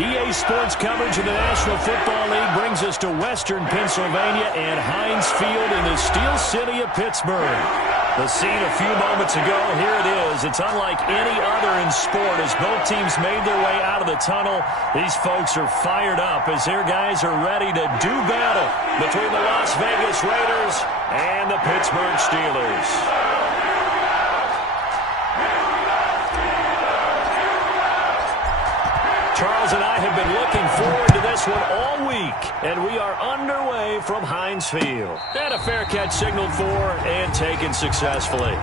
EA Sports coverage of the National Football League brings us to Western Pennsylvania and Heinz Field in the Steel City of Pittsburgh. The scene a few moments ago, here it is. It's unlike any other in sport as both teams made their way out of the tunnel. These folks are fired up as their guys are ready to do battle between the Las Vegas Raiders and the Pittsburgh Steelers. Charles and I have been looking forward to this one all week, and we are underway from Heinz Field. And a fair catch signaled for and taken successfully.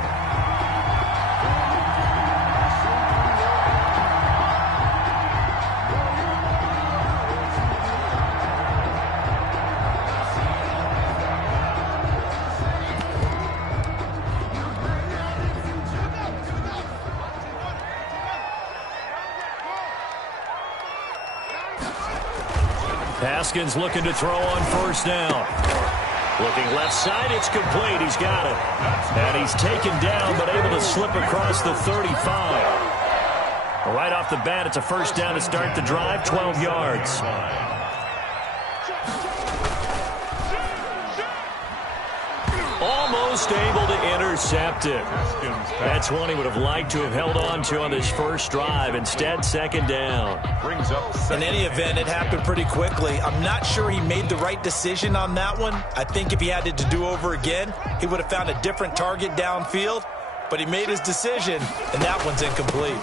Haskins looking to throw on first down. Looking left side, it's complete. He's got it. And he's taken down, but able to slip across the 35. Right off the bat, it's a first down to start the drive, 12 yards. Almost able to intercept it. That's one he would have liked to have held on to on this first drive. Instead, second down. In any event, it happened pretty quickly. I'm not sure he made the right decision on that one. I think if he had it to do over again, he would have found a different target downfield. But he made his decision, and that one's incomplete.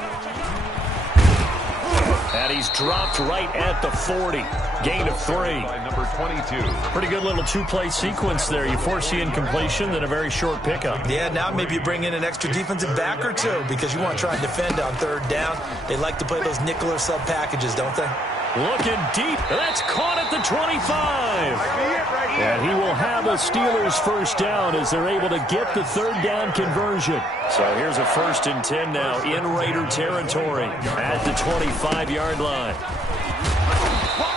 And he's dropped right at the 40. Gain of 3. Number 22. Pretty good little two-play sequence there. You force the incompletion, then a very short pickup. Yeah, now maybe you bring in an extra defensive back or two because you want to try and defend on third down. They like to play those nickel or sub packages, don't they? Looking deep. That's caught at the 25. And he will have a Steelers first down as they're able to get the third down conversion. So here's a 1st and 10 now in Raider territory at the 25-yard line.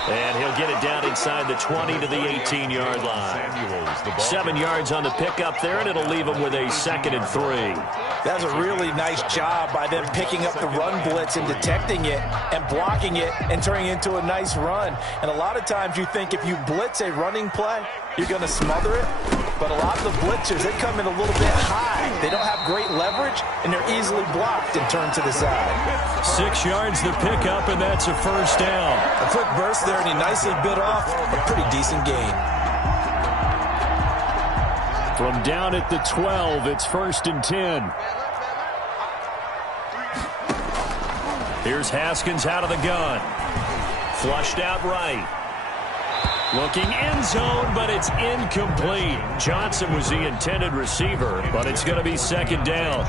And he'll get it down inside the 20 to the 18-yard line. 7 yards on the pickup there, and it'll leave him with a 2nd and 3. That's a really nice job by them picking up the run blitz and detecting it and blocking it and turning it into a nice run. And a lot of times you think if you blitz a running play, you're going to smother it. But a lot of the blitzers, they come in a little bit high. They don't have great leverage, and they're easily blocked and turned to the side. 6 yards the pickup, and that's a first down. A quick burst there, and he nicely bit off a pretty decent gain. From down at the 12, it's 1st and 10. Here's Haskins out of the gun. Flushed out right. Looking end zone, but it's incomplete. Johnson was the intended receiver, but it's going to be 2nd down.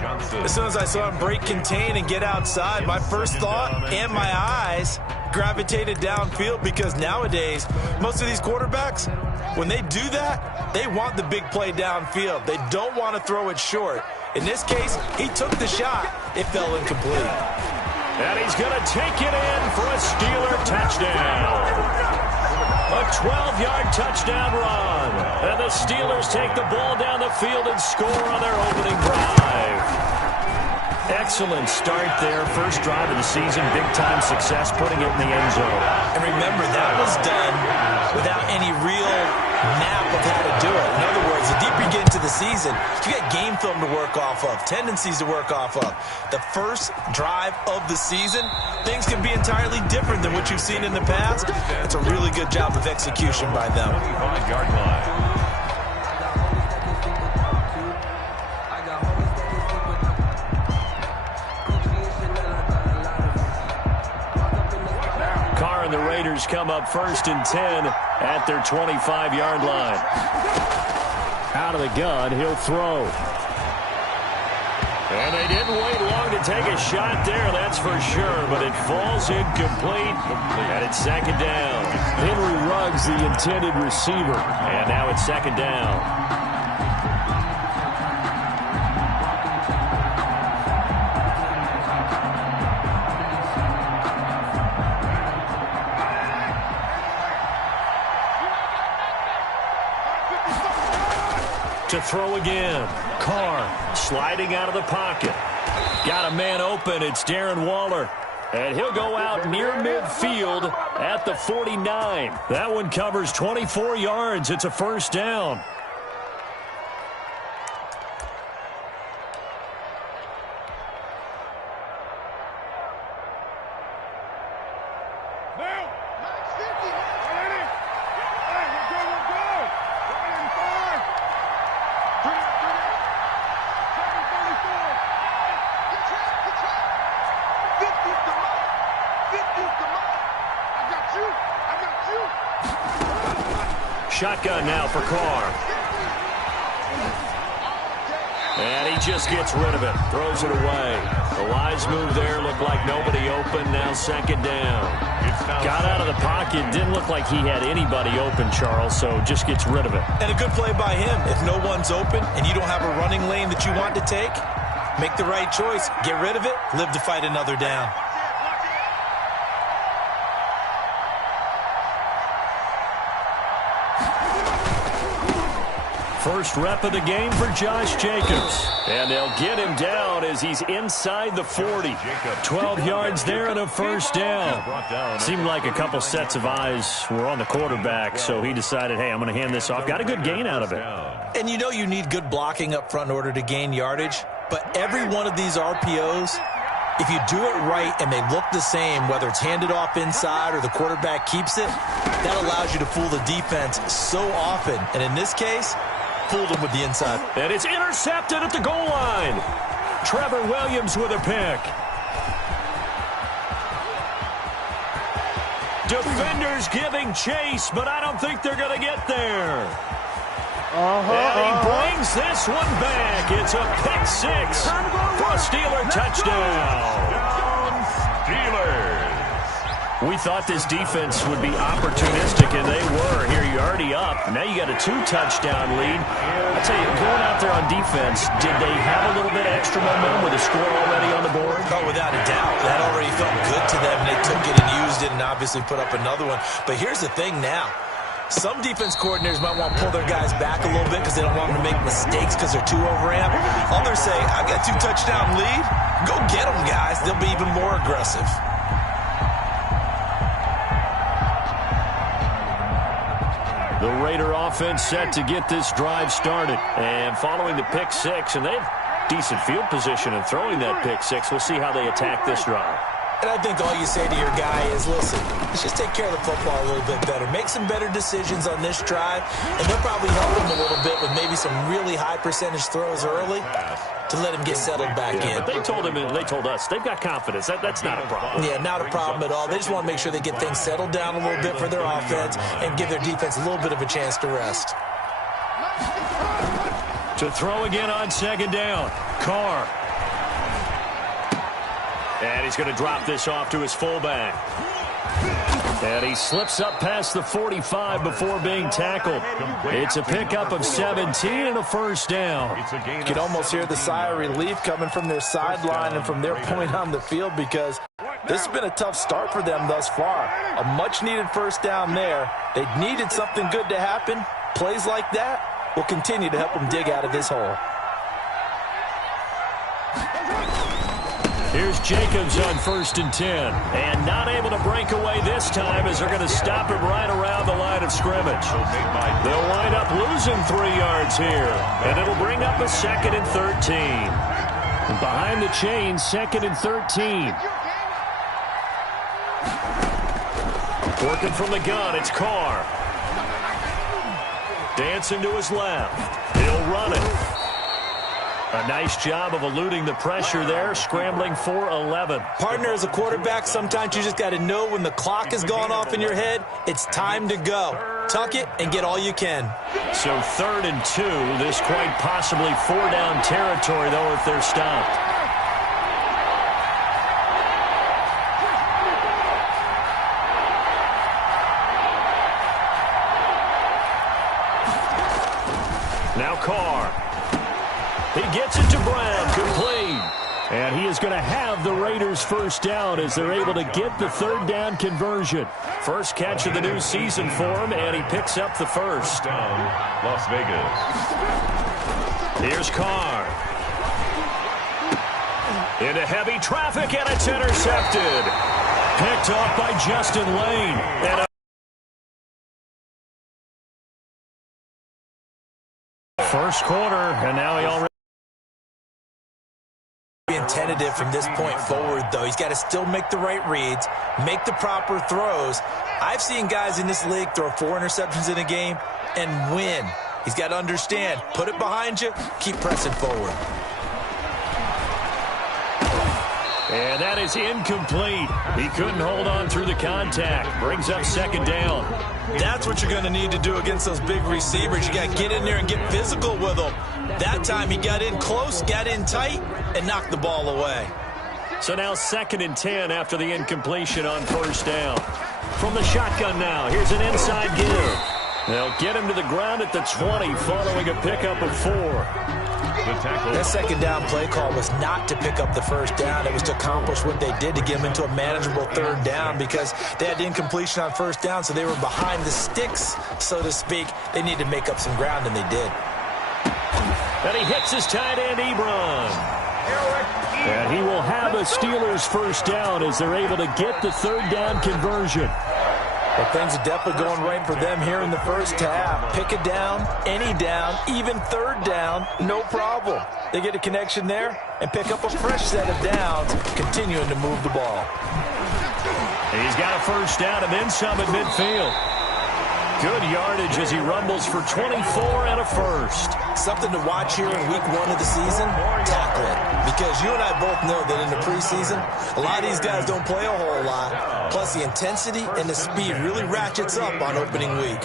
As soon as I saw him break contain and get outside, my first thought and my eyes gravitated downfield because nowadays, most of these quarterbacks, when they do that, they want the big play downfield. They don't want to throw it short. In this case, he took the shot. It fell incomplete. And he's going to take it in for a Steeler touchdown. A 12-yard touchdown run. And the Steelers take the ball down the field and score on their opening drive. Excellent start there. First drive of the season. Big-time success putting it in the end zone. And remember, that was done without any real map of how to do it. In other words, the deeper you get into the season, you get game film to work off of, tendencies to work off of. The first drive of the season, things can be entirely different than what you've seen in the past. It's a really good job of execution by them. 25-yard line. The Raiders come up 1st and 10 at their 25-yard line. Out of the gun, he'll throw. And they didn't wait long to take a shot there, that's for sure, but it falls incomplete, and it's 2nd down. Henry Ruggs, the intended receiver, and now it's 2nd down. To throw again. Carr sliding out of the pocket. Got a man open. It's Darren Waller. And he'll go out near midfield at the 49. That one covers 24 yards. It's a first down. Shotgun now for Carr. And he just gets rid of it. Throws it away. The wise move there. Looked like nobody open. Now second down. Got out of the pocket. Didn't look like he had anybody open, Charles, so just gets rid of it. And a good play by him. If no one's open and you don't have a running lane that you want to take, make the right choice. Get rid of it. Live to fight another down. First rep of the game for Josh Jacobs. And they'll get him down as he's inside the 40. 12 yards there and a first down. Seemed like a couple sets of eyes were on the quarterback, so he decided, hey, I'm going to hand this off. Got a good gain out of it. And you know you need good blocking up front in order to gain yardage, but every one of these RPOs, if you do it right and they look the same, whether it's handed off inside or the quarterback keeps it, that allows you to fool the defense so often. And in this case, fooled him with the inside. And it's intercepted at the goal line. Trevor Williams with a pick. Defenders giving chase, but I don't think they're going to get there. And he brings this one back. It's a pick six for a Steeler touchdown. Steelers. We thought this defense would be opportunistic, and they were. Here you're already up. Now you got a 2-touchdown lead. I'll tell you, going out there on defense, did they have a little bit extra momentum with a score already on the board? Oh, without a doubt. That already felt good to them. They took it and used it and obviously put up another one. But here's the thing now. Some defense coordinators might want to pull their guys back a little bit because they don't want them to make mistakes because they're too overamped. Others say, I've got a 2-touchdown lead. Go get them, guys. They'll be even more aggressive. The Raider offense set to get this drive started. And following the pick six, and they have decent field position in throwing that pick six. We'll see how they attack this drive. And I think all you say to your guy is, listen, let's just take care of the football a little bit better. Make some better decisions on this drive, and they'll probably help him a little bit with maybe some really high percentage throws early to let him get settled back in. But they told him, and they told us, they've got confidence. That's not a problem. Yeah, not a problem at all. They just want to make sure they get things settled down a little bit for their offense and give their defense a little bit of a chance to rest. To throw again on second down. Carr. And he's going to drop this off to his fullback. And he slips up past the 45 before being tackled. It's a pickup of 17 and a first down. You can almost hear the sigh of relief coming from their sideline and from their point on the field because this has been a tough start for them thus far. A much-needed first down there. They needed something good to happen. Plays like that will continue to help them dig out of this hole. Here's Jacobs on 1st and 10. And not able to break away this time as they're going to stop him right around the line of scrimmage. They'll wind up losing 3 yards here. And it'll bring up a 2nd and 13. And behind the chains, 2nd and 13. Working from the gun, it's Carr. Dancing to his left. He'll run it. A nice job of eluding the pressure there, scrambling for 11. Partner, as a quarterback, sometimes you just got to know when the clock has gone off in your head, it's time to go. Tuck it and get all you can. So 3rd and 2, this quite possibly 4-down territory, though, if they're stopped. Now Carr. He gets it to Brown, complete. And he is going to have the Raiders first down as they're able to get the 3rd down conversion. First catch of the new season for him, and he picks up the first. Down, Las Vegas. Here's Carr. Into heavy traffic, and it's intercepted. Picked off by Justin Lane. And first quarter, and now he already being tentative from this point forward, though. He's got to still make the right reads, make the proper throws. I've seen guys in this league throw 4 interceptions in a game and win. He's got to understand, put it behind you, keep pressing forward. And that is incomplete. He couldn't hold on through the contact. Brings up second down. That's what you're going to need to do against those big receivers. You got to get in there and get physical with them. That time he got in close, got in tight, and knocked the ball away. So now 2nd and 10 after the incompletion on first down. From the shotgun now, here's an inside give. They'll get him to the ground at the 20 following a pickup of 4. That second down play call was not to pick up the first down. It was to accomplish what they did to get them into a manageable 3rd down because they had incompletion on first down, so they were behind the sticks, so to speak. They needed to make up some ground, and they did. And he hits his tight end, Ebron. And he will have a Steelers first down as they're able to get the 3rd down conversion. Well, things are definitely going right for them here in the first half. Pick a down, any down, even 3rd down, no problem. They get a connection there and pick up a fresh set of downs, continuing to move the ball. He's got a first down and then some at midfield. Good yardage as he rumbles for 24 and a first. Something to watch here in week 1 of the season, tackling. Because you and I both know that in the preseason, a lot of these guys don't play a whole lot. Plus, the intensity and the speed really ratchets up on opening week.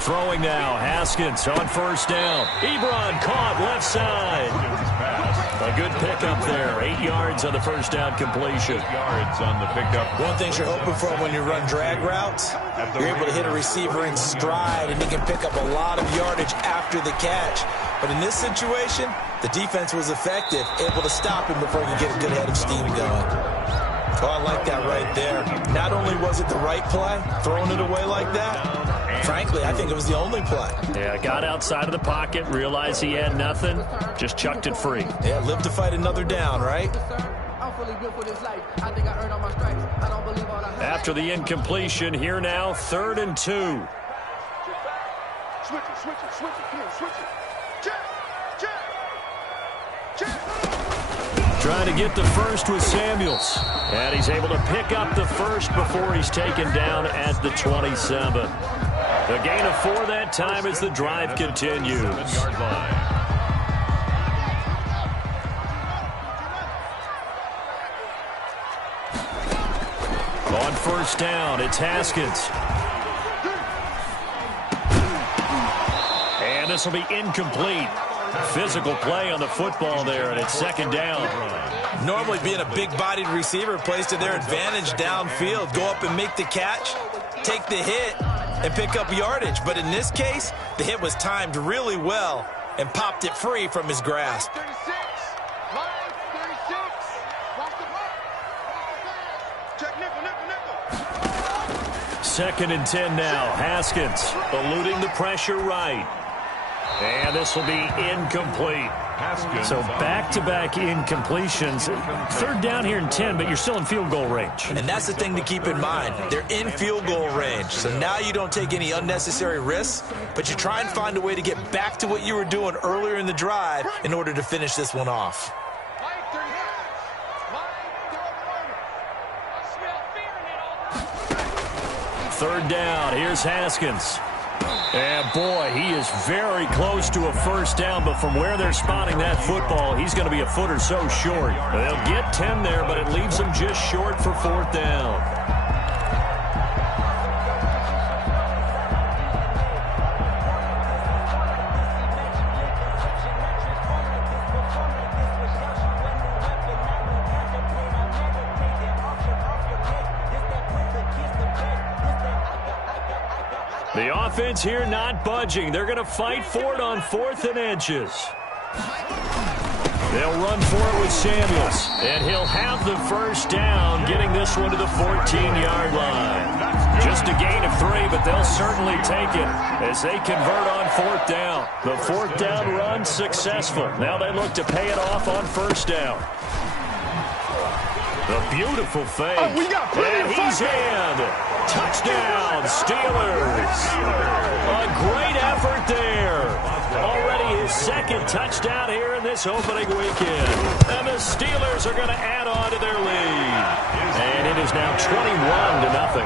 Throwing now, Haskins on first down. Ebron caught left side. A good pickup there. 8 yards on the first down completion. 8 yards on the pickup. One thing you're hoping for when you run drag routes, you're able to hit a receiver in stride, and he can pick up a lot of yardage after the catch. But in this situation, the defense was effective, able to stop him before he could get a good head of steam going. Oh, I like that right there. Not only was it the right play, throwing it away like that, frankly, I think it was the only play. Yeah, got outside of the pocket, realized he had nothing, just chucked it free. Yeah, live to fight another down, right? After the incompletion, here now, 3rd and 2. Trying to get the first with Samuels. And he's able to pick up the first before he's taken down at the 27. A gain of 4 that time as the drive continues. 7-yard line. On first down, it's Haskins. And this will be incomplete. Physical play on the football there, and it's 2nd down. Normally being a big-bodied receiver plays to their advantage downfield. Go up and make the catch, take the hit, and pick up yardage. But in this case, the hit was timed really well and popped it free from his grasp. 2nd and 10 now. Haskins eluding the pressure right. And this will be incomplete. Haskins. So back-to-back incompletions. 3rd down here in 10, but you're still in field goal range. And that's the thing to keep in mind. They're in field goal range. So now you don't take any unnecessary risks, but you try and find a way to get back to what you were doing earlier in the drive in order to finish this one off. 3rd down. Here's Haskins. And, boy, he is very close to a first down, but from where they're spotting that football, he's going to be a foot or so short. They'll get 10 there, but it leaves them just short for 4th down. The offense here not budging. They're going to fight for it on 4th and inches. They'll run for it with Samuels. And he'll have the first down, getting this one to the 14-yard line. Just a gain of 3, but they'll certainly take it as they convert on 4th down. The 4th down run successful. Now they look to pay it off on 1st down. The beautiful fake. And he's in. Touchdown, Steelers. A great effort there. Already his 2nd touchdown here in this opening weekend. And the Steelers are going to add on to their lead. And it is now 21-0.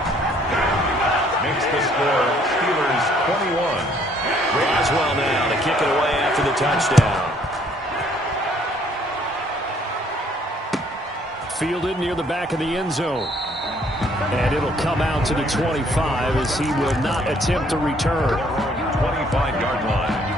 Makes the score Steelers 21. Roswell now to kick it away after the touchdown. Fielded near the back of the end zone. And it'll come out to the 25 as he will not attempt to return. 25-yard line.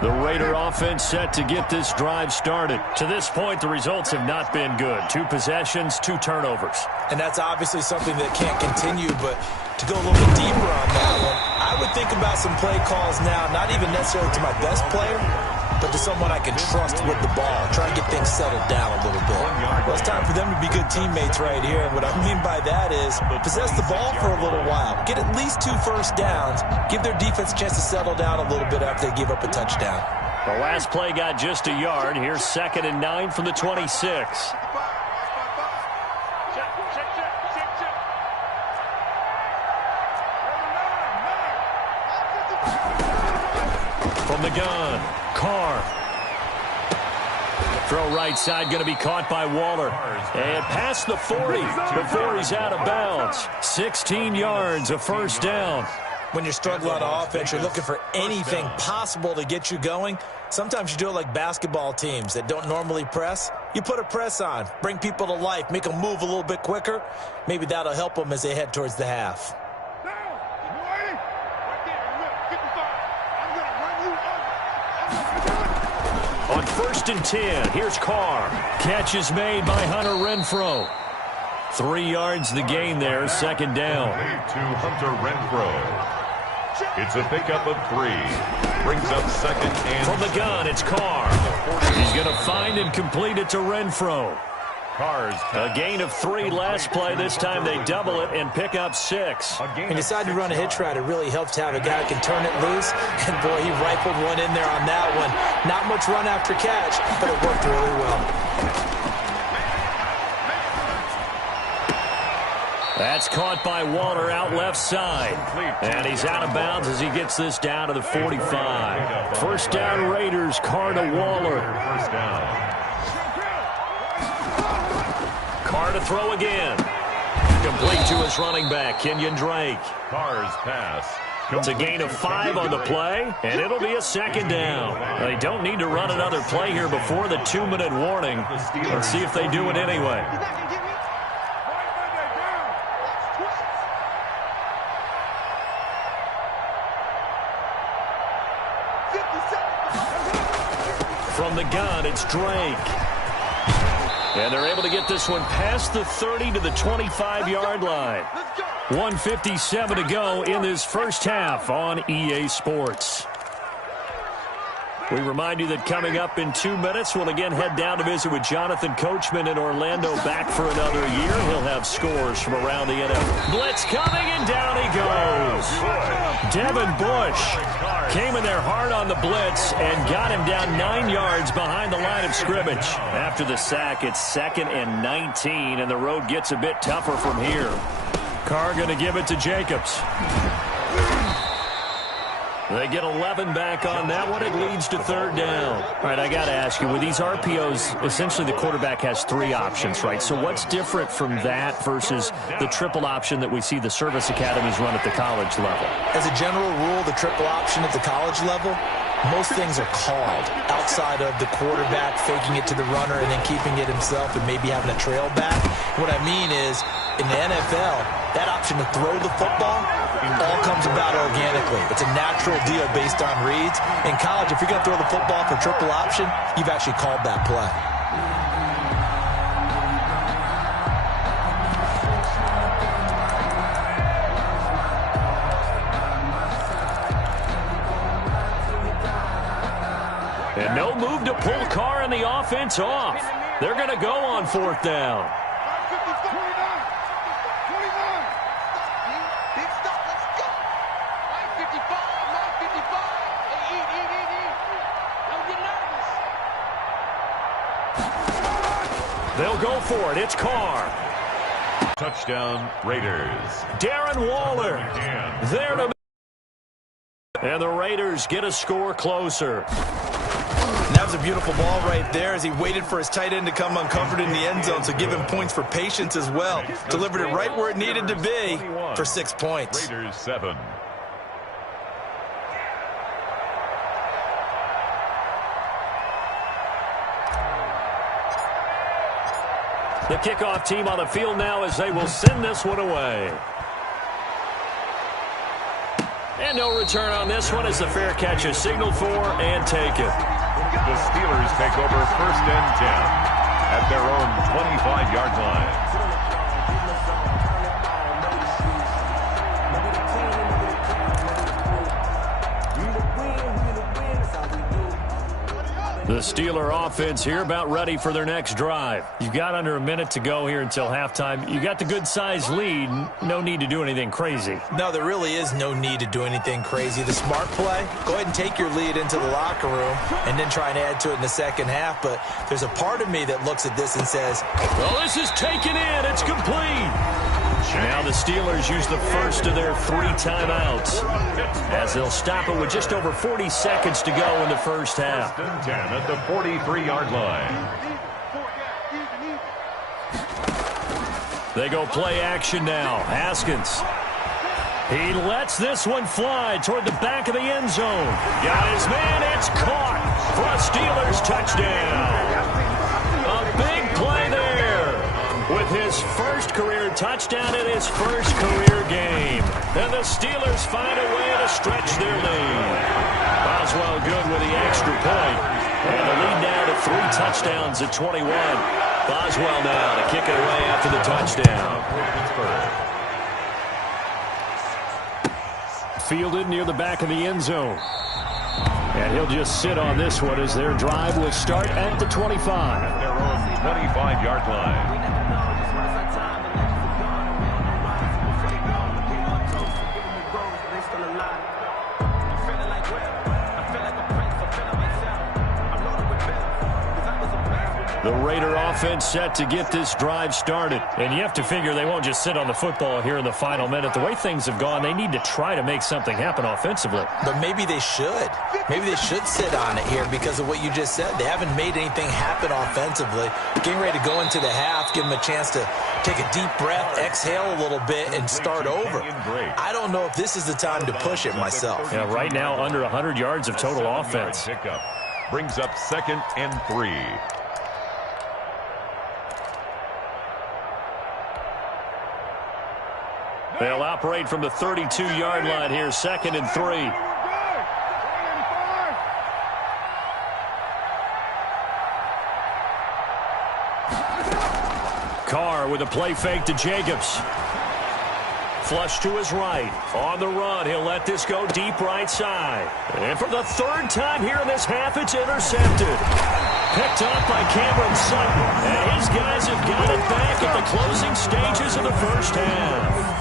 The Raider offense set to get this drive started. To this point, the results have not been good. 2 possessions, 2 turnovers. And that's obviously something that can't continue, but to go a little bit deeper on that one, I would think about some play calls now, not even necessarily to my best player, but to someone I can trust with the ball. Try and get things settled down a little bit. Well, it's time for them to be good teammates right here. And what I mean by that is possess the ball for a little while. Get at least 2 first downs. Give their defense a chance to settle down a little bit after they give up a touchdown. The last play got just a yard. Here's 2nd and 9 from the 26. From the gun, Carr. Throw right side going to be caught by Waller. And past the 40 before he's out of bounds. 16 yards, a 1st down. When you're struggling on offense, you're looking for anything possible to get you going. Sometimes you do it like basketball teams that don't normally press. You put a press on, bring people to life, make them move a little bit quicker. Maybe that'll help them as they head towards the half. On 1st and 10, here's Carr. Catch is made by Hunter Renfrow. 3 yards the gain there, 2nd down. To Hunter Renfrow. It's a pickup of 3. Brings up 2nd and... From the gun, it's Carr. He's going to find and complete it to Renfrow. Carr's a gain of 3 last play. This time they double it and pick up 6. And decide to run a hitch route. It really helps to have a guy who can turn it loose. And, boy, he rifled one in there on that one. Not much run after catch, but it worked really well. That's caught by Waller out left side. And he's out of bounds as he gets this down to the 45. 1st down Raiders, Carr to Waller. First down. Carr to throw again. Complete to his running back, Kenyon Drake. Carr's pass. It's a gain of 5 on the play, and it'll be a 2nd down. They don't need to run another play here before the 2-minute warning. Let's see if they do it anyway. From the gun, it's Drake. And they're able to get this one past the 30 to the 25-yard line. 1:57 to go in this first half on EA Sports. We remind you that coming up in 2 minutes, we'll again head down to visit with Jonathan Coachman in Orlando, back for another year. He'll have scores from around the NFL. Blitz coming, and down he goes. Devin Bush came in there hard on the blitz and got him down 9 yards behind the line of scrimmage. After the sack, it's 2nd and 19, and the road gets a bit tougher from here. Carr going to give it to Jacobs. They get 11 back on that one. It leads to 3rd down. All right, I got to ask you, with these RPOs, essentially the quarterback has 3 options, right? So what's different from that versus the triple option that we see the service academies run at the college level? As a general rule, the triple option at the college level, most things are called outside of the quarterback faking it to the runner and then keeping it himself and maybe having a trail back. What I mean is, in the NFL, that option to throw the football all comes about organically. It's a natural deal based on reads. In college, if you're going to throw the football for triple option, you've actually called that play. No move to pull Carr and the offense off. They're going to go on 4th down. They'll go for it. It's Carr. Touchdown, Raiders. Darren Waller there to... And the Raiders get a score closer. That was a beautiful ball right there as he waited for his tight end to come uncovered in the end zone, so give him points for patience as well. Delivered it right where it needed to be for 6 points. Raiders 7. The kickoff team on the field now as they will send this one away. And no return on this one as the fair catch is signaled for and taken. The Steelers take over 1st and 10 at their own 25-yard line. The Steeler offense here about ready for their next drive. You've got under a minute to go here until halftime. You got the good-sized lead. No need to do anything crazy. No, there really is no need to do anything crazy. The smart play, go ahead and take your lead into the locker room and then try and add to it in the second half. But there's a part of me that looks at this and says, well, this is taken in. It's complete. Now the Steelers use the first of their 3 timeouts as they'll stop it with just over 40 seconds to go in the first half. 1st and 10 at the 43-yard line. They go play action now. Haskins. He lets this one fly toward the back of the end zone. Got his man. It's caught for a Steelers touchdown. A big play there with his first career touchdown in his first career game. And the Steelers find a way to stretch their lead. Boswell good with the extra point. And the lead now to 3 touchdowns at 21. Boswell now to kick it away after the touchdown. Fielded near the back of the end zone. And he'll just sit on this one as their drive will start at the 25. At their own 25-yard line. The Raider offense set to get this drive started. And you have to figure they won't just sit on the football here in the final minute. The way things have gone, they need to try to make something happen offensively. But maybe they should. Maybe they should sit on it here because of what you just said. They haven't made anything happen offensively. Getting ready to go into the half, give them a chance to take a deep breath, exhale a little bit, and start over. I don't know if this is the time to push it myself. Yeah, right now under 100 yards of total offense. Brings up 2nd and 3. They'll operate from the 32-yard line here, 2nd and 3. Carr with a play fake to Jacobs. Flush to his right. On the run, he'll let this go deep right side. And for the 3rd time here in this half, it's intercepted. Picked off by Cameron Sutton. And his guys have got it back at the closing stages of the first half.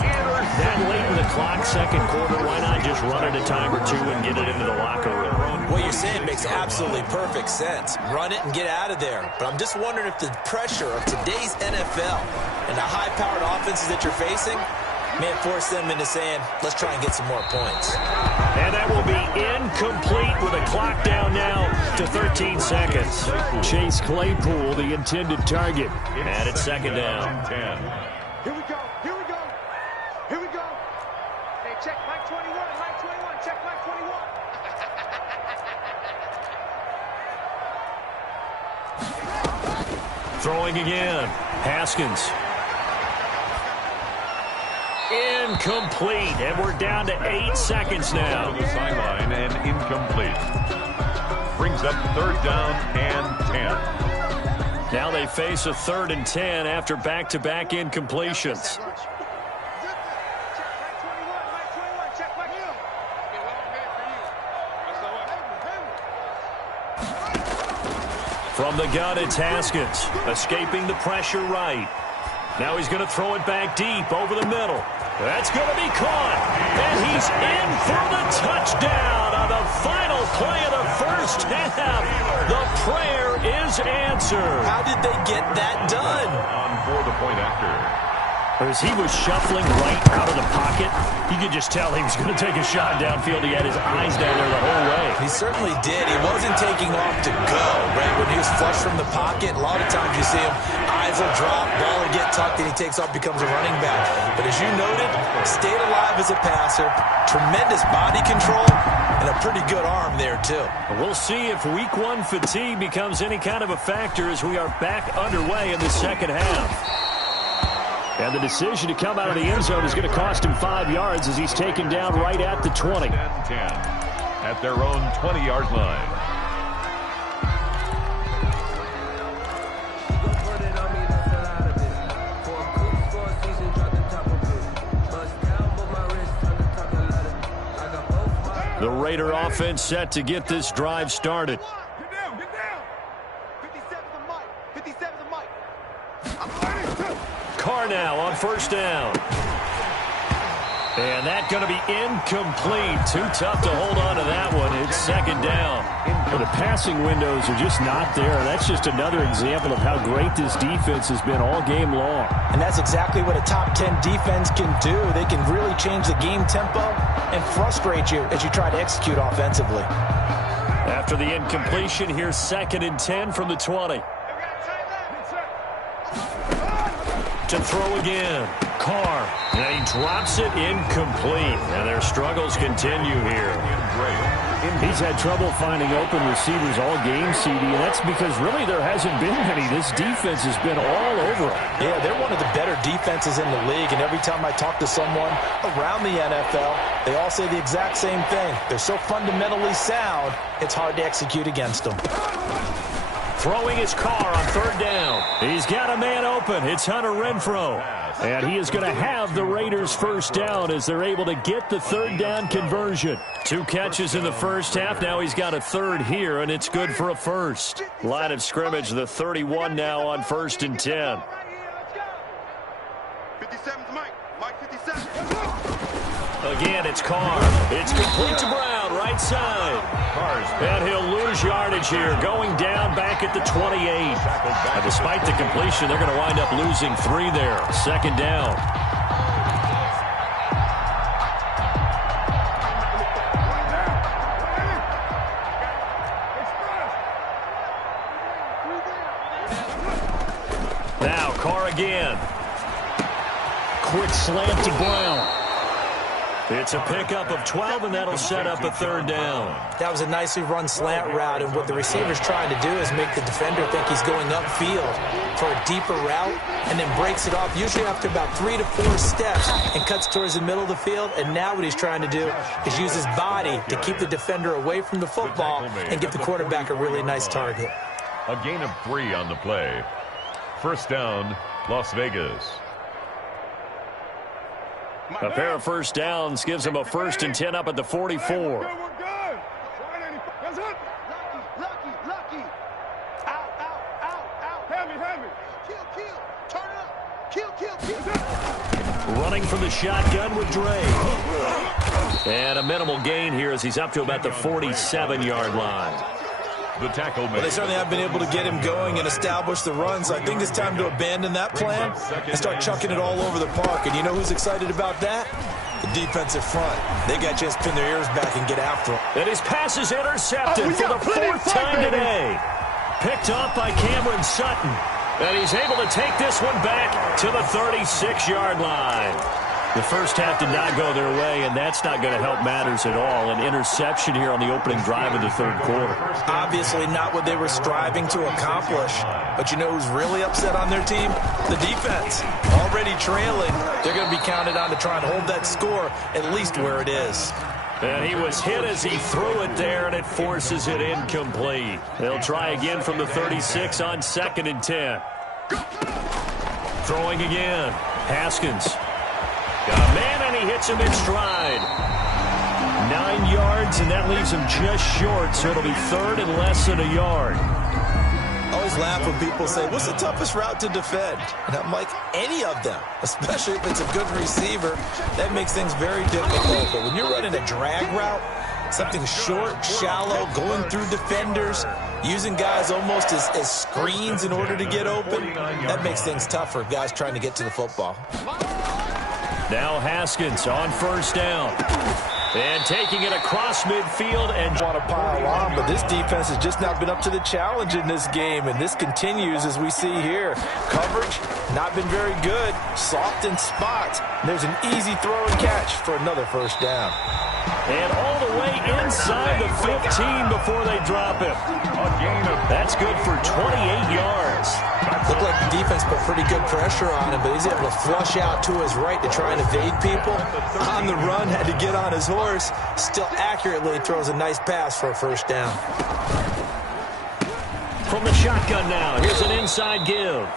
That late in the clock, 2nd quarter, why not just run it a time or 2 and get it into the locker room? What you're saying makes absolutely perfect sense. Run it and get out of there. But I'm just wondering if the pressure of today's NFL and the high-powered offenses that you're facing may force them into saying, let's try and get some more points. And that will be incomplete with a clock down now to 13 seconds. Chase Claypool, the intended target. And it's 2nd down. Here we go. Here we go. Here we go. Hey, check Mike 21. Mike 21. Check Mike 21. Throwing again. Haskins. Incomplete. And we're down to 8 seconds now. To the sideline and incomplete. Brings up 3rd down and 10. Now they face a 3rd and 10 after back-to-back incompletions. From the gun, it's Haskins, escaping the pressure right. Now he's going to throw it back deep over the middle. That's going to be caught. And he's in for the touchdown on the final play of the first half. The prayer is answered. How did they get that done? On for the point after. As he was shuffling right out of the pocket, you could just tell he was going to take a shot downfield. He had his eyes down there the whole way. He certainly did. He wasn't taking off to go, right? When he was flush from the pocket, a lot of times you see him, eyes will drop, ball will get tucked, and he takes off, becomes a running back. But as you noted, stayed alive as a passer, tremendous body control, and a pretty good arm there, too. We'll see if week one fatigue becomes any kind of a factor as we are back underway in the second half. And the decision to come out of the end zone is going to cost him 5 yards as he's taken down right at the 20. 10-10 at their own 20-yard line. The Raider offense set to get this drive started. Get down, get down. 57's the mic. 57's the mic. I'm ready. Carr now on first down. And that's going to be incomplete. Too tough to hold on to that one. It's second down. Well, the passing windows are just not there. That's just another example of how great this defense has been all game long. And that's exactly what a top 10 defense can do. They can really change the game tempo and frustrate you as you try to execute offensively. After the incompletion, here's 2nd and 10 from the 20. To throw again. Carr. And he drops it incomplete. And their struggles continue here. He's had trouble finding open receivers all game, CD, and that's because really there hasn't been any. This defense has been all over them. Yeah, they're one of the better defenses in the league, and every time I talk to someone around the NFL, they all say the exact same thing. They're so fundamentally sound, it's hard to execute against them. Throwing his Carr on third down. He's got a man open. It's Hunter Renfrow. And he is going to have the Raiders first down as they're able to get the third down conversion. 2 catches in the first half. Now he's got a third here, and it's good for a first. Line of scrimmage, the 31 now on 1st and 10. 57's Mike. Mike 57. Again, it's Carr. It's complete to Brown, right side. And he'll lose yardage here, going down back at the 28. And despite the completion, they're going to wind up losing 3 there. Second down. Now, Carr again. Quick slant to Brown. It's a pickup of 12, and that'll set up a third down. That was a nicely run slant route, and what the receiver's trying to do is make the defender think he's going upfield for a deeper route, and then breaks it off, usually after about 3 to 4 steps, and cuts towards the middle of the field. And now what he's trying to do is use his body to keep the defender away from the football and give the quarterback a really nice target. A gain of 3 on the play. First down, Las Vegas. A pair of first downs gives him a 1st and 10 up at the 44. Lucky. Out. Heavy. Kill. Turn it up. Kill. Running from the shotgun with Dre. And a minimal gain here as he's up to about the 47-yard line. The tackle made. Well, they certainly have been able to get him going and establish the run, so I think it's time to abandon that plan and start chucking it all over the park. And you know who's excited about that? The defensive front. They got a chance to pin their ears back and get after him. And his pass is intercepted for the 4th time today. Picked off by Cameron Sutton. And he's able to take this one back to the 36-yard line. The first half did not go their way, and that's not going to help matters at all. An interception here on the opening drive of the third quarter. Obviously not what they were striving to accomplish. But you know who's really upset on their team? The defense. Already trailing. They're going to be counted on to try and hold that score at least where it is. And he was hit as he threw it there, and it forces it incomplete. They'll try again from the 36 on 2nd and 10. Throwing again. Haskins. Got a man, and he hits him in stride. 9 yards, and that leaves him just short, so it'll be 3rd and less than a yard. I always laugh when people say, what's the toughest route to defend? And I'm like, any of them, especially if it's a good receiver. That makes things very difficult. But when you're running a drag route, something short, shallow, going through defenders, using guys almost as screens in order to get open, that makes things tough for guys trying to get to the football. Now Haskins on first down. And taking it across midfield and want to pile on, but this defense has just not been up to the challenge in this game, and this continues as we see here. Coverage, not been very good. Soft in spots. There's an easy throw and catch for another first down. And all the way inside the 15 before they drop him. That's good for 28 yards. Looked like the defense put pretty good pressure on him, but he's able to flush out to his right to try and evade people. On the run, had to get on his horse. Still accurately throws a nice pass for a first down. From the shotgun now, here's an inside give.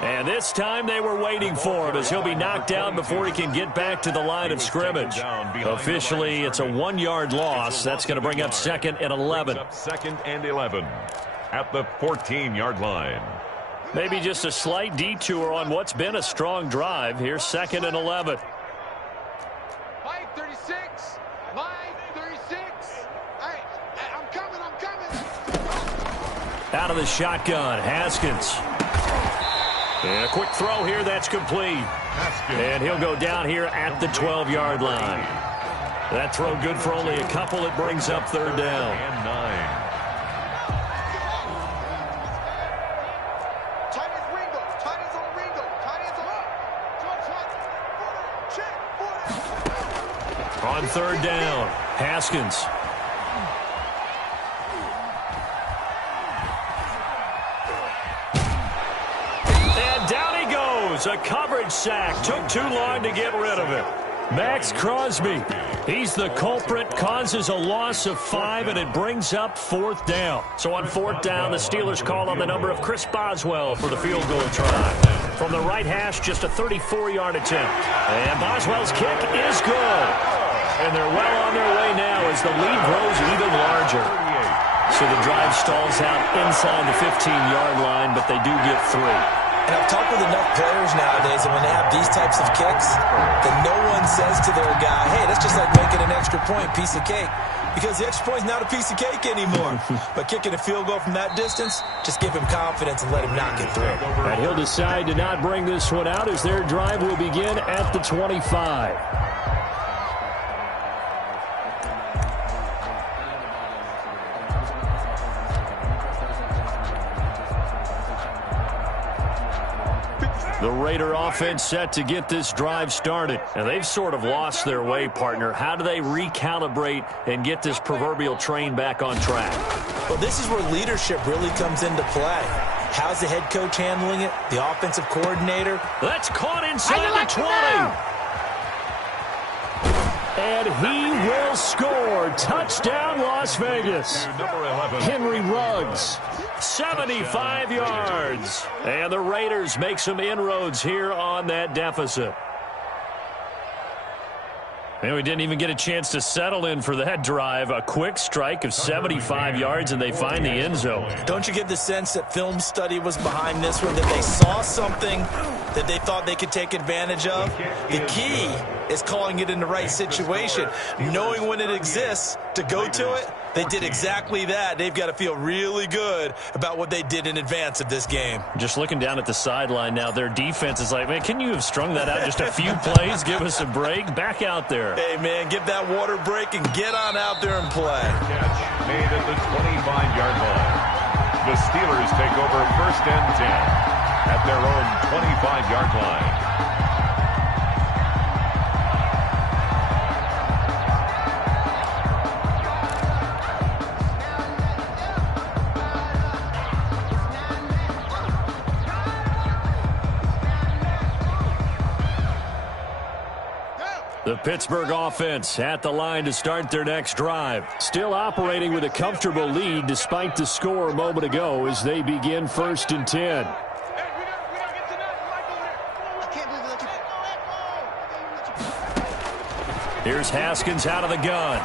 And this time they were waiting for him as he'll be knocked down before he can get back to the line of scrimmage. Officially, it's a 1-yard loss. That's going to bring up 2nd and 11. Second and 11 at the 14-yard line. Maybe just a slight detour on what's been a strong drive. Here's 2nd and 11. Line 36. Line 36. Hey, I'm coming. Out of the shotgun, Haskins. And a quick throw here, that's complete. And he'll go down here at the 12-yard line. That throw good for only a couple. It brings up 3rd down. And 9. On 3rd down, Haskins. And down he goes. A coverage sack. Took too long to get rid of it. Max Crosby. He's the culprit. Causes a loss of 5, and it brings up 4th down. So on 4th down, the Steelers call on the number of Chris Boswell for the field goal try. From the right hash, just a 34-yard attempt. And Boswell's kick is good. And they're well on their way now as the lead grows even larger. So the drive stalls out inside the 15-yard line, but they do get 3. And I've talked with enough players nowadays, and when they have these types of kicks, that no one says to their guy, hey, that's just like making an extra point, piece of cake. Because the extra point is not a piece of cake anymore. But kicking a field goal from that distance, just give him confidence and let him knock it through. And he'll decide to not bring this one out as their drive will begin at the 25. The Raider offense set to get this drive started. And they've sort of lost their way, partner. How do they recalibrate and get this proverbial train back on track? Well, this is where leadership really comes into play. How's the head coach handling it? The offensive coordinator? That's caught inside the 20. And he will score. Touchdown, Las Vegas. Henry Ruggs. 75 yards. And the Raiders make some inroads here on that deficit. And we didn't even get a chance to settle in for that drive. A quick strike of 75 yards, and they find the end zone. Don't you get the sense that film study was behind this one, that they saw something that they thought they could take advantage of? The key is calling it in the right situation, knowing when it exists to go to it. They did exactly that. They've got to feel really good about what they did in advance of this game. Just looking down at the sideline now, their defense is like, man, can you have strung that out just a few plays? Give us a break. Back out there. Hey, man, give that water break and get on out there and play. Catch made at the 25-yard line. The Steelers take over 1st and 10 at their own 25-yard line. The Pittsburgh offense at the line to start their next drive. Still operating with a comfortable lead despite the score a moment ago as they begin 1st and 10. Here's Haskins out of the gun.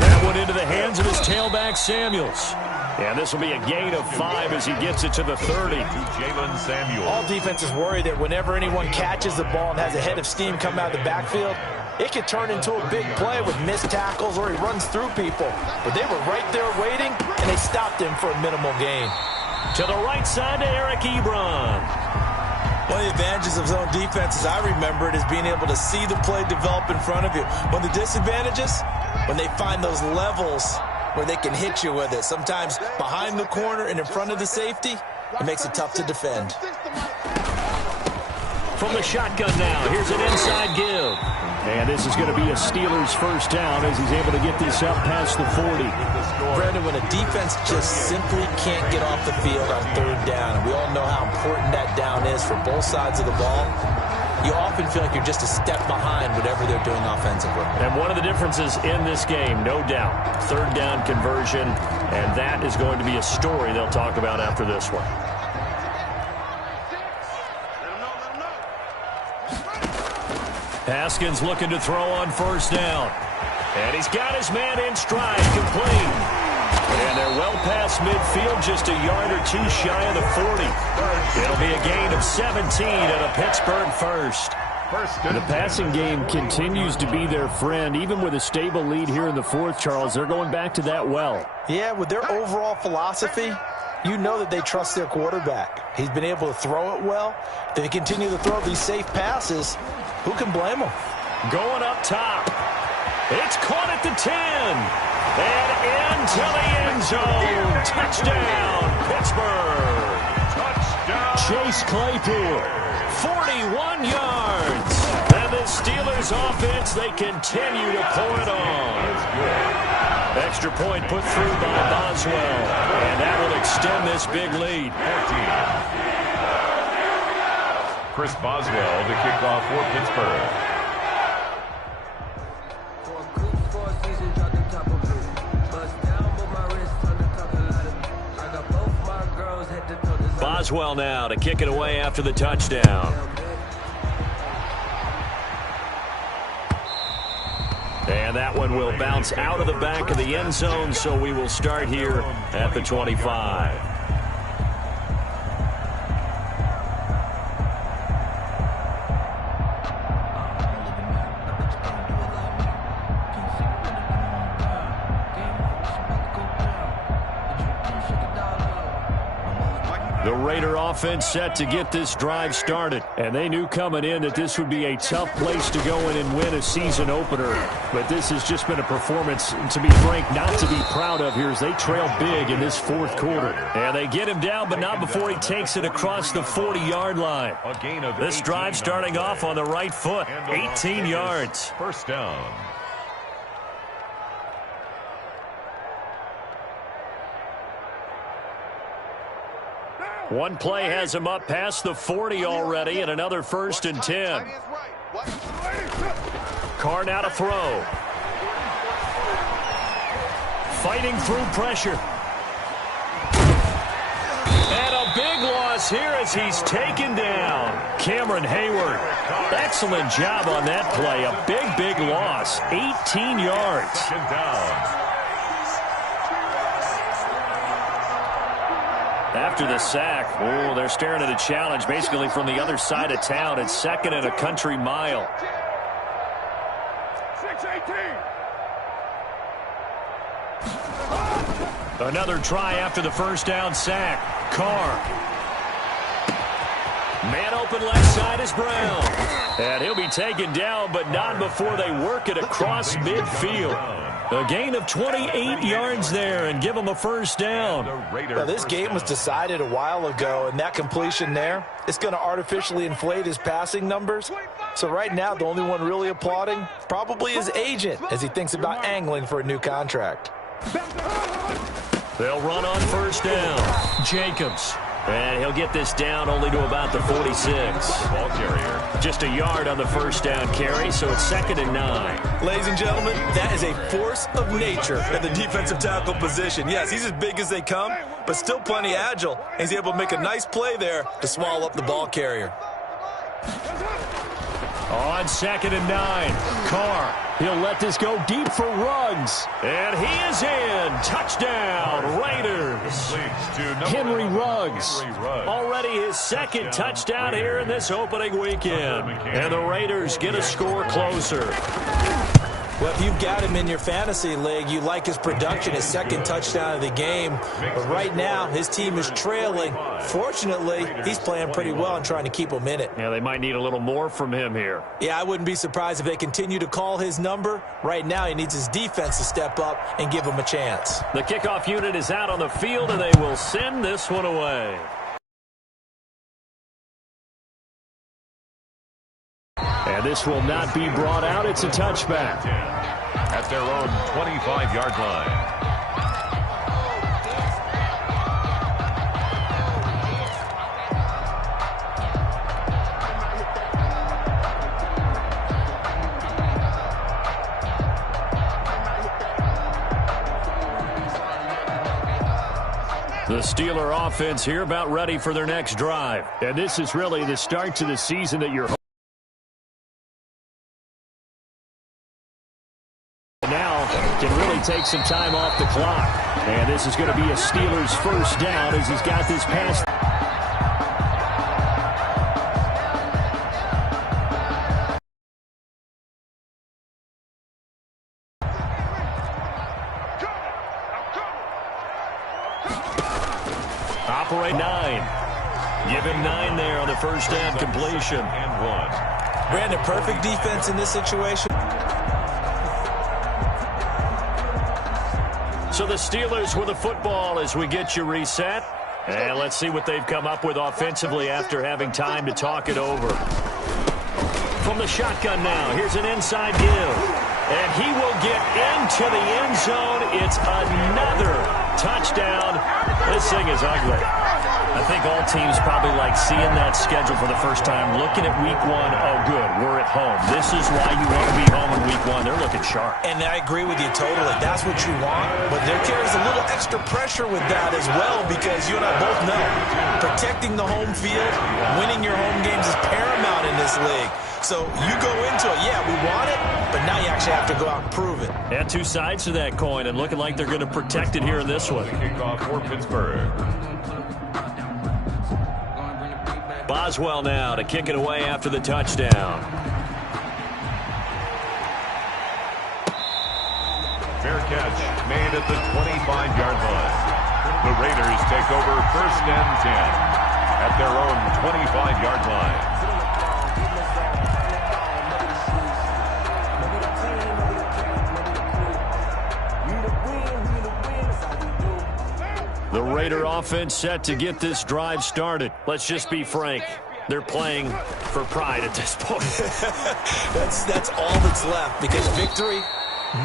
That one into the hands of his tailback, Samuels. And this will be a gain of 5 as he gets it to the 30. Jalen Samuel. All defenses worry that whenever anyone catches the ball and has a head of steam come out of the backfield, it could turn into a big play with missed tackles or he runs through people. But they were right there waiting, and they stopped him for a minimal gain. To the right side to Eric Ebron. One of the advantages of zone defense, as I remember it, is being able to see the play develop in front of you. One of the disadvantages, when they find those levels where they can hit you with it. Sometimes behind the corner and in front of the safety, it makes it tough to defend. From the shotgun now, here's an inside give. And this is going to be a Steelers first down as he's able to get this up past the 40. Brandon, when a defense just simply can't get off the field on third down, and we all know how important that down is for both sides of the ball, you often feel like you're just a step behind whatever they're doing offensively. And one of the differences in this game, no doubt, third down conversion, and that is going to be a story they'll talk about after this one. Haskins looking to throw on first down. And he's got his man in stride, complete. And they're well past midfield, just a yard or two shy of the 40. It'll be a gain of 17 and a Pittsburgh first. The passing game continues to be their friend. Even with a stable lead here in the fourth, Charles, they're going back to that well. Yeah, with their overall philosophy, you know that they trust their quarterback. He's been able to throw it well. If they continue to throw these safe passes, who can blame them? Going up top. It's caught at the 10. And into the end zone. Touchdown, Pittsburgh. Touchdown. Chase Claypool, 41 yards. And the Steelers offense, they continue to pour it on. Extra point put through by Boswell. And that will extend this big lead. 14. Chris Boswell to kick off for Pittsburgh. Boswell now to kick it away after the touchdown. And that one will bounce out of the back of the end zone, so we will start here at the 25. The Raider offense set to get this drive started. And they knew coming in that this would be a tough place to go in and win a season opener. But this has just been a performance, to be frank, not to be proud of here as they trail big in this fourth quarter. And they get him down, but not before he takes it across the 40-yard line. This drive starting off on the right foot, 18 yards. First down. One play has him up past the 40 already, and another 1st and 10. Carr now to throw. Fighting through pressure. And a big loss here as he's taken down. Cameron Hayward. Excellent job on that play. A big loss. 18 yards. Second down. After the sack, they're staring at a challenge basically from the other side of town. It's 2nd and a country mile. 6-18. Another try after the first down sack. Carr. Man open left side is Brown. And he'll be taken down, but not before they work it across midfield. A gain of 28 yards there and give him a first down. Well, this game was decided a while ago, and that completion there, it's going to artificially inflate his passing numbers. So right now, the only one really applauding probably his agent as he thinks about angling for a new contract. They'll run on first down. Jacobs. And he'll get this down only to about the 46. Ball carrier. Just a yard on the first down carry, so it's 2nd and 9. Ladies and gentlemen, that is a force of nature at the defensive tackle position. Yes, he's as big as they come, but still plenty agile. He's able to make a nice play there to swallow up the ball carrier. On 2nd and 9, Carr. He'll let this go deep for Ruggs. And he is in. Touchdown, Raiders. Henry Ruggs. Already his second touchdown here in this opening weekend. And the Raiders get a score closer. Well, if you've got him in your fantasy league, you like his production, his second touchdown of the game. But right now, his team is trailing. Fortunately, he's playing pretty well and trying to keep them in it. Yeah, they might need a little more from him here. Yeah, I wouldn't be surprised if they continue to call his number. Right now, he needs his defense to step up and give him a chance. The kickoff unit is out on the field, and they will send this one away. And this will not be brought out. It's a touchback. At their own 25-yard line. The Steeler offense here about ready for their next drive. And this is really the start to the season that you're now can really take some time off the clock. And this is going to be a Steelers first down as he's got this pass. Operate 9. Give him 9 there on the first down completion. And 1. Brandon, perfect defense in this situation. So the Steelers with the football as we get you reset. And let's see what they've come up with offensively after having time to talk it over. From the shotgun now, here's an inside give. And he will get into the end zone. It's another touchdown. This thing is ugly. I think all teams probably like seeing that schedule for the first time, looking at week 1. Oh, good, we're at home. This is why you want to be home in week 1. They're looking sharp. And I agree with you totally. That's what you want. But there carries a little extra pressure with that as well, because you and I both know protecting the home field, winning your home games is paramount in this league. So you go into it, yeah, we want it, but now you actually have to go out and prove it. Yeah, two sides to that coin, and looking like they're going to protect it here in this one. Kickoff for Pittsburgh. Boswell now to kick it away after the touchdown. Fair catch made at the 25-yard line. The Raiders take over first and 10 at their own 25-yard line. The Raider offense set to get this drive started. Let's just be frank. They're playing for pride at this point. That's all that's left, because victory,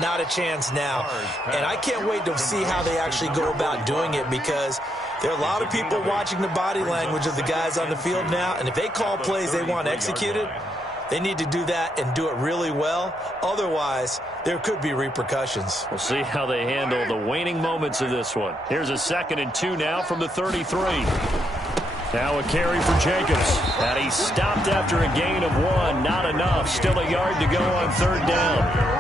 not a chance now. And I can't wait to see how they actually go about doing it, because there are a lot of people watching the body language of the guys on the field now, and if they call plays they want executed, they need to do that and do it really well. Otherwise, there could be repercussions. We'll see how they handle the waning moments of this one. Here's a 2nd and 2 now from the 33. Now a carry for Jacobs. And he stopped after a gain of 1. Not enough. Still a yard to go on 3rd down.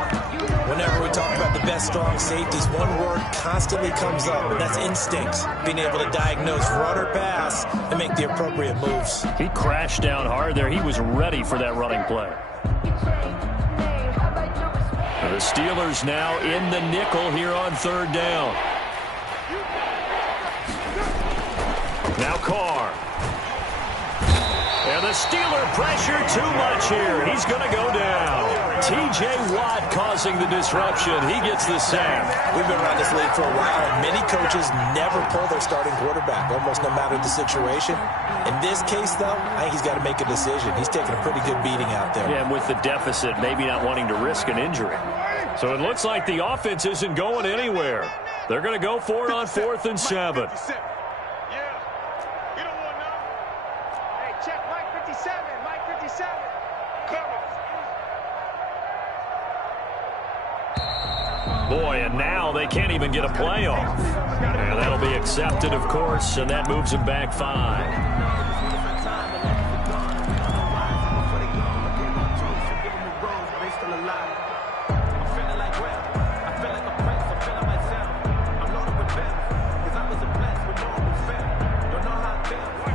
Whenever we talk about the best strong safeties, one word constantly comes up, and that's instincts. Being able to diagnose run or pass and make the appropriate moves. He crashed down hard there. He was ready for that running play. The Steelers now in the nickel here on 3rd down. Now Carr. And the Steeler pressure too much here. He's going to go down. T.J. Watt causing the disruption. He gets the sack. We've been around this league for a while, and many coaches never pull their starting quarterback, almost no matter the situation. In this case, though, I think he's got to make a decision. He's taking a pretty good beating out there. Yeah, and with the deficit, maybe not wanting to risk an injury. So it looks like the offense isn't going anywhere. They're going to go for it on 4th and 7. Boy, and now they can't even get a play off. And that'll be accepted, of course, and that moves them back 5.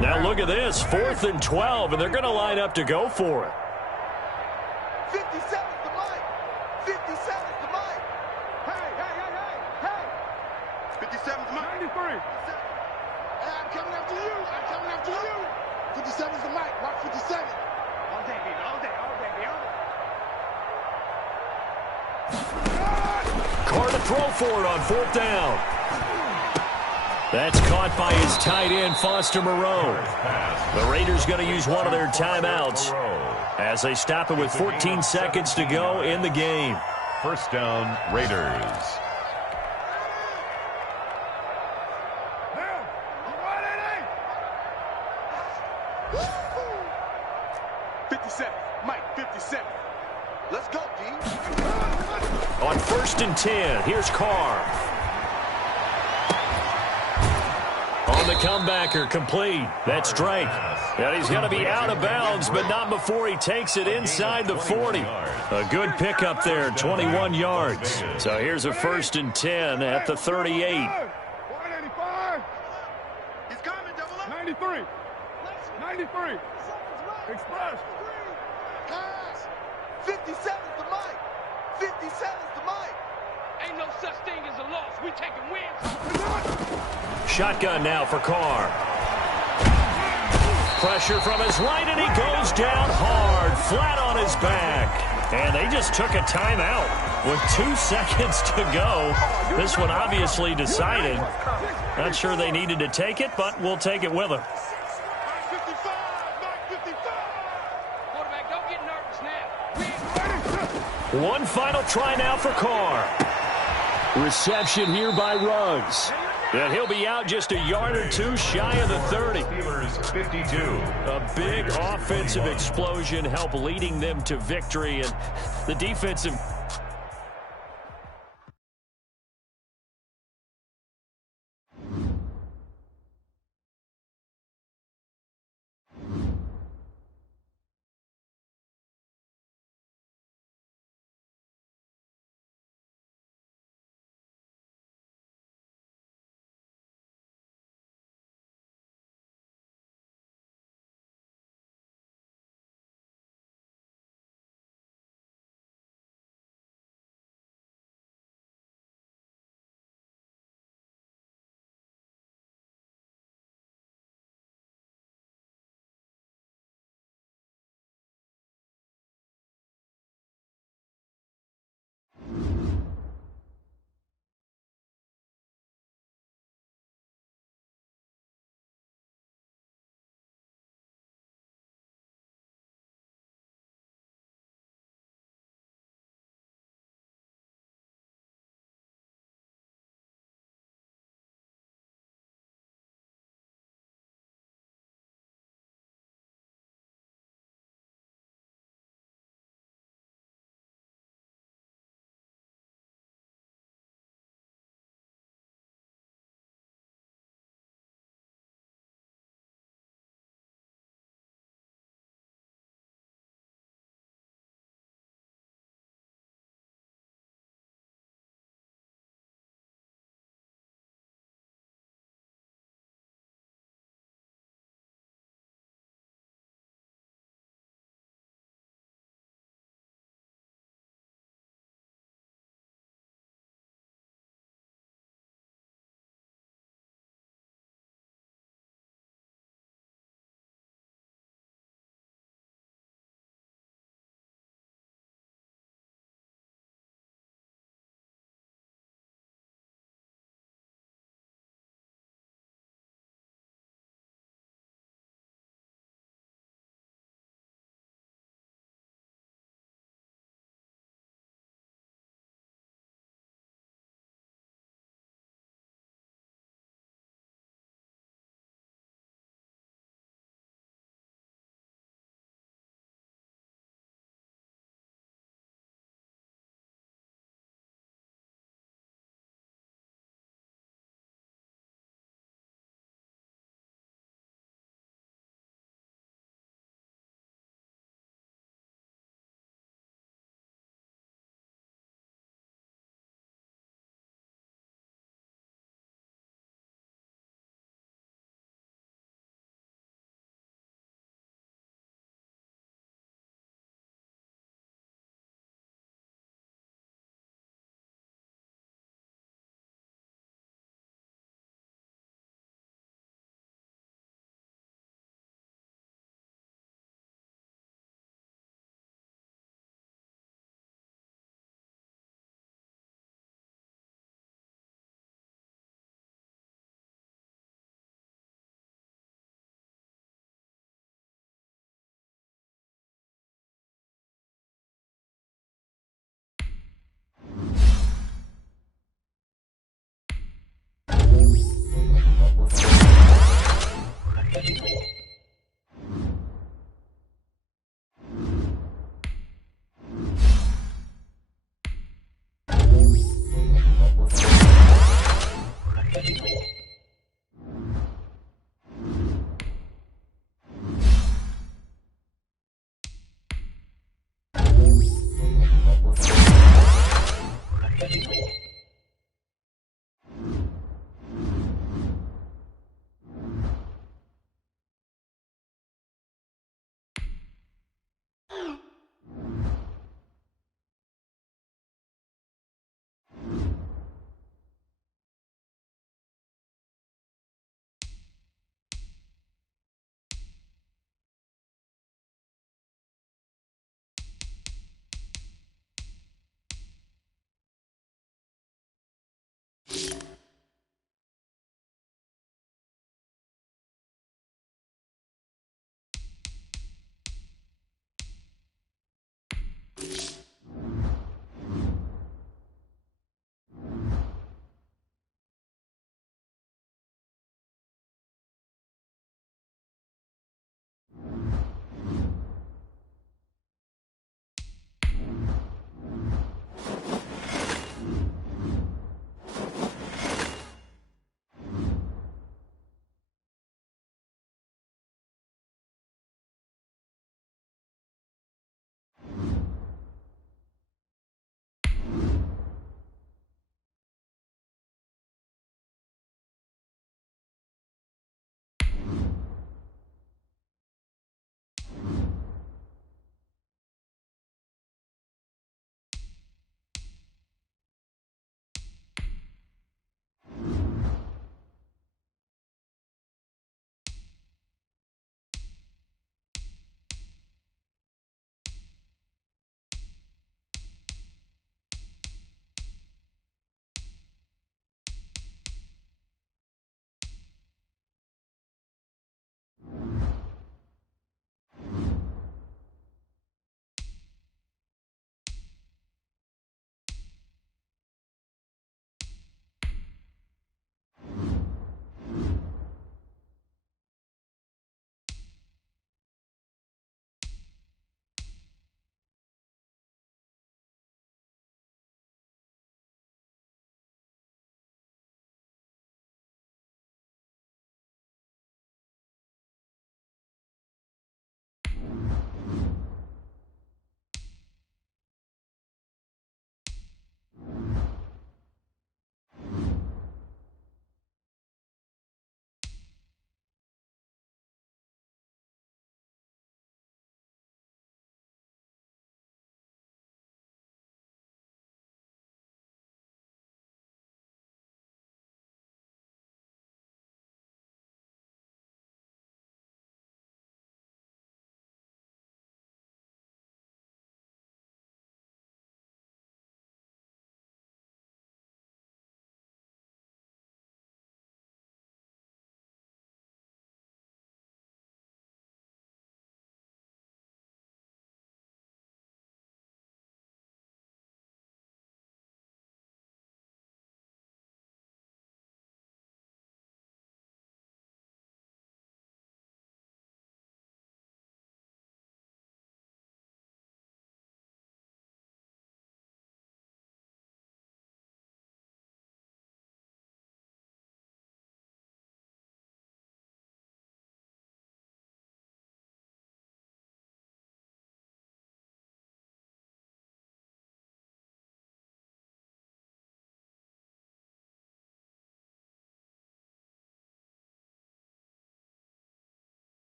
Now look at this, 4th and 12, and they're going to line up to go for it. 57's the mic. 57's the mic. Hey. 57's the mic. 93. Hey, I'm coming after you. 57's the mic. Mark 57. All day, baby. All day. Carr to throw for it on 4th down. That's caught by his tight end, Foster Moreau. The Raiders going to use one of their timeouts as they stop it with 14 seconds to go in the game. First down, Raiders. 57. Mike, 57. Let's go, D. On 1st and 10, here's Carr. On the comebacker, complete. That's Drake. And he's going to be out of bounds, but not before he takes it inside the 40. A good pickup there, 21 yards. So here's a 1st and 10 at the 38. 185. He's coming, double up. 93. 93. Express. Pass. 57's the mic. 57's the mic. Ain't no such thing as a loss. We taking wins. Shotgun now for Carr. Pressure from his right, and he goes down hard, flat on his back. And they just took a timeout with 2 seconds to go. This one obviously decided. Not sure they needed to take it, but we'll take it with them. Quarterback, don't get nervous now. One final try now for Carr. Reception here by Ruggs. And he'll be out just a yard or two shy of the 30. Steelers 52. A big offensive explosion helped leading them to victory, and the defensive